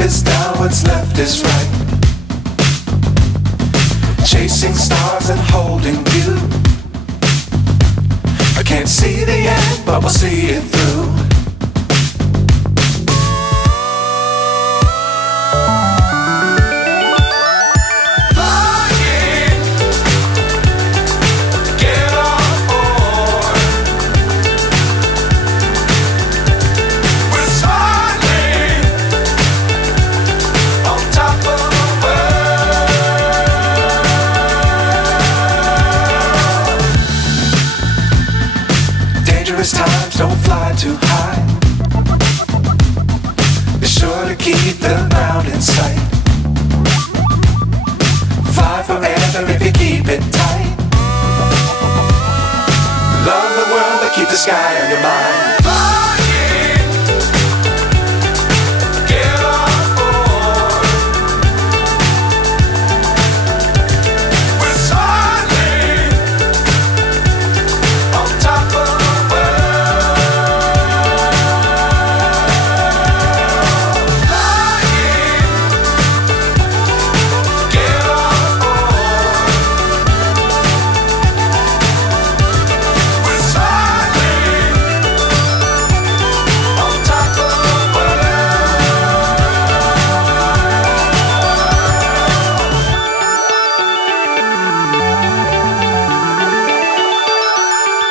is down, what's left is right. Chasing stars and holding you. I can't see the end, but we'll see it through. Dangerous times, don't fly too high. Be sure to keep the ground in sight. Fly forever if you keep it tight. Love the world, but keep the sky